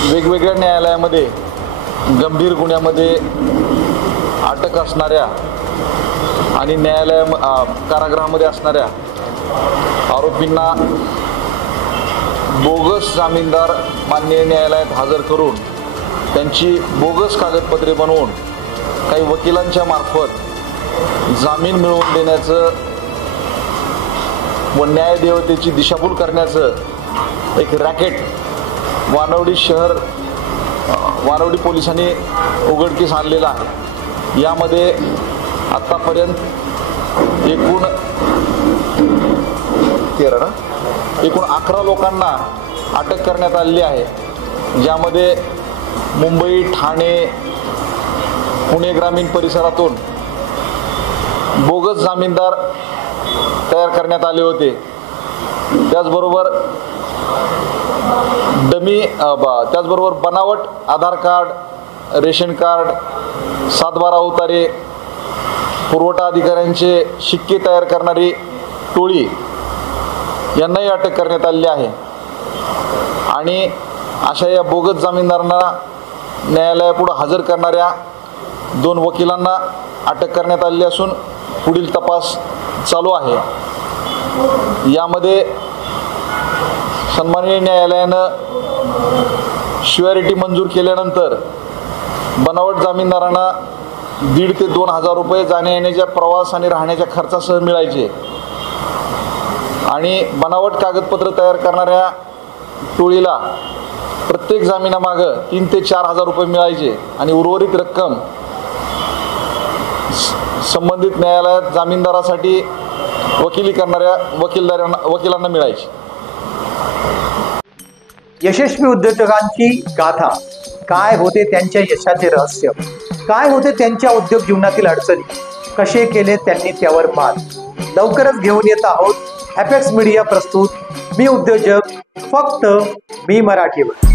वेगवेगळ्या न्यायालयामध्ये गंभीर गुन्ह्यामध्ये अटक असणाऱ्या आणि कारागृहामध्ये असणाऱ्या आरोपींना बोगस जामीनदार माननीय न्यायालयात हजर करून त्यांची बोगस कागदपत्रे बनवून काही वकिलांच्या मार्फत जामीन मिळवून देण्याचं व न्यायदेवतेची दिशाभूल करण्याचं एक रॅकेट वानवडी पोलिसांनी उघडकीस आणलेलं आहे। यामध्ये आत्तापर्यंत एकूण 11 लोकांना अटक करण्यात आलेली आहे, ज्यामध्ये मुंबई, ठाणे, पुणे ग्रामीण परिसरातून बोगस जामीनदार तयार करण्यात आले होते। त्याचबरोबर बनावट आधार कार्ड, रेशन कार्ड, 7/12 उतारे, पुरवठा अधिकाऱ्यांचे शिक्के तयार करणारी टोळी यांनाही अटक करण्यात आलेली आहे। आणि अशा या बोगस जामीनदारांना न्यायालयापुढे हजर करणाऱ्या 2 वकिलांना अटक करण्यात आलेली असून पुढील तपास चालू आहे। यामध्ये सन्माननीय न्यायालयानं श्युअरिटी मंजूर केल्यानंतर बनावट जामीनदारांना 1,500 ते 2,000 रुपये जाण्या येण्याच्या प्रवास आणि राहण्याच्या खर्चासह मिळायचे आणि बनावट कागदपत्र तयार करणाऱ्या टोळीला प्रत्येक जामिनामागं 3,000 ते 4,000 रुपये मिळायचे आणि उर्वरित रक्कम संबंधित न्यायालयात जामीनदारासाठी वकिली करणाऱ्या वकिलांना मिळायची। यशस्वी उद्योजकांची गाथा, काय होते त्यांच्या यशाचे रहस्य, काय होते त्यांच्या उद्योग जीवनातील अडचणी, कसे केले त्यांनी त्यावर मात, लवकरच घेऊन येत आहोत एपेक्स मीडिया प्रस्तुत मी उद्योजक, फक्त मी मराठीवर।